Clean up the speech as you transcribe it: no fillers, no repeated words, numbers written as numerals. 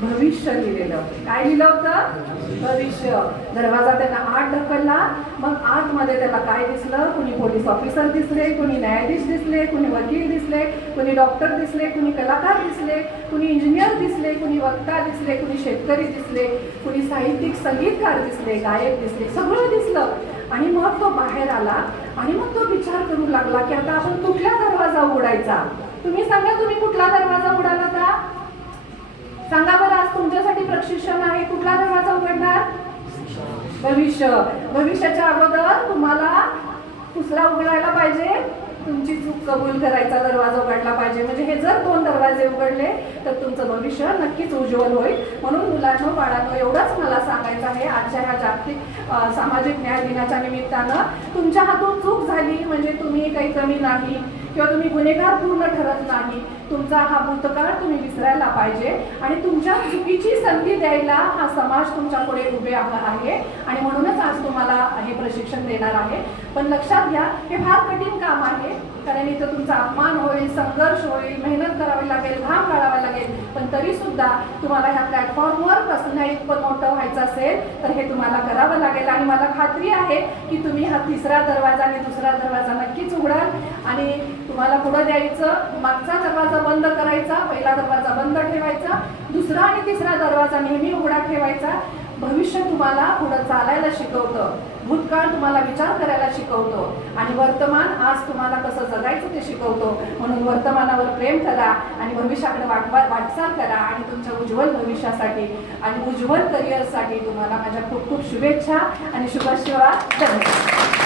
भविष्य लिहिलेलं होतं. काय लिहिलं होतं? भविष्य. दरवाजा त्यांना आत ढकलला. मग आतमध्ये त्याला काय दिसलं? कुणी पोलीस ऑफिसर दिसले, कुणी न्यायाधीश दिसले, कुणी वकील दिसले, कुणी डॉक्टर दिसले, कुणी कलाकार दिसले, कुणी इंजिनियर दिसले, कुणी वक्ता दिसले, कुणी शेतकरी दिसले, कुणी साहित्यिक संगीतकार दिसले, गायक दिसले, सगळं दिसलं. आणि मग तो बाहेर आला आणि मग तो विचार करू लागला की आता आपण कुठला दरवाजा उघडायचा. तुम्ही सांगा, तुम्ही कुठला दरवाजा उघडाल आता? सांगा बरं, आज तुमच्यासाठी प्रशिक्षण आहे. कुठला दरवाजा उघडणार? भविष्य. भविष्याच्या अगोदर तुम्हाला कुठला उघडायला पाहिजे? तुमची चूक कबूल करायचा दरवाजा उघडला पाहिजे. म्हणजे हे जर 2 दरवाजे उघडले तर तुमचं भविष्य नक्कीच उज्ज्वल होईल. म्हणून मुलांनो, बाळांनो, एवढंच मला सांगायचं आहे आजच्या ह्या जागतिक सामाजिक न्याय दिनाच्या निमित्तानं. तुमच्या हातून चूक झाली म्हणजे तुम्ही काही कमी नाही किंवा तुम्ही गुन्हेगार पूर्ण ठरत नाही. तुमचा हा भूतकाळ तुम्ही विसरायला पाहिजे आणि तुमच्या चुकीची संधी द्यायला हा समाज तुमच्या पुढे उभे आहे. आणि म्हणूनच आज तुम्हाला हे प्रशिक्षण देणार आहे. पण लक्षात घ्या, हे फार कठीण काम आहे. कारण इथं तुमचा अपमान होईल, संघर्ष होईल, मेहनत करावी लागेल, घाम गाळावा लागेल. पण तरी सुद्धा तुम्हाला ह्या प्लॅटफॉर्मवर कसं इतकं मोठं व्हायचं असेल तर हे तुम्हाला करावं लागेल. आणि मला खात्री आहे की तुम्ही हा 3रा दरवाजा आणि 2रा दरवाजा नक्कीच उघडाल. आणि तुम्हाला पुढं द्यायचं, मागचा दरवाजा बंद करायचा, पहिला दरवाजा बंद ठेवायचा, 2रा आणि 3रा दरवाजा नेहमी उघडा ठेवायचा. भविष्य तुम्हाला पुढं चालायला शिकवतं, भूतकाळ तुम्हाला विचार करायला शिकवतो आणि वर्तमान आज तुम्हाला कसं जगायचं ते शिकवतो. म्हणून वर्तमानावर प्रेम करा आणि भविष्याकडे वाटचाल करा. आणि तुमच्या उज्ज्वल भविष्यासाठी आणि उज्ज्वल करिअरसाठी तुम्हाला माझ्या खूप खूप शुभेच्छा आणि शुभाशिर्वाद. धन्यवाद.